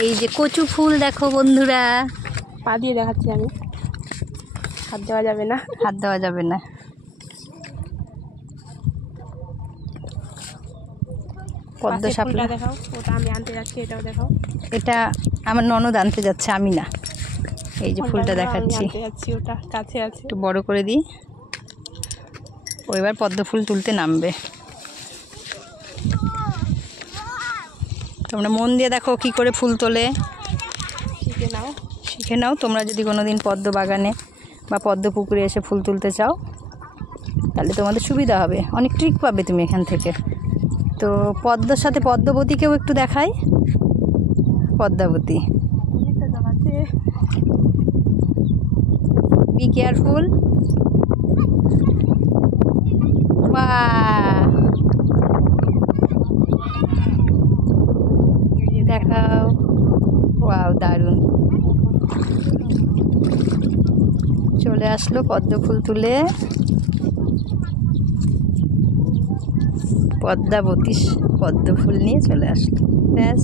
এই যে কচু ফুল দেখো বন্ধুরা, পা দিয়ে দেখাচ্ছি আমি, হাত দেওয়া যাবে না, হাত দেওয়া যাবে না। পদ্ম শাপলা দেখাও, ওটা আমি আনতে যাচ্ছি, এটাও দেখাও। এটা আমার ননদ আনতে যাচ্ছে, আমি না। এই যে ফুলটা দেখাচ্ছি, ওটা কাছে আছে, একটু বড় করে দিই। ও এবার পদ্ম ফুল তুলতে নামবে। তোমরা মন দিয়ে দেখো কি করে ফুল তোলে, শিখে নাও। তোমরা যদি কোনোদিন পদ্ম বাগানে বা পদ্ম পুকুরে এসে ফুল তুলতে চাও, তাহলে তোমাদের সুবিধা হবে, অনেক ট্রিক পাবে তুমি এখান থেকে। তো পদ্মর সাথে পদ্মবতীকেও একটু দেখাই। Padmavati, be careful. দেখাও, ওয়াও দারুণ। চলে আসলো পদ্ম ফুল তুলে, পদ্মাবতী পদ্ম ফুল নিয়ে চলে আসলো, ব্যাস।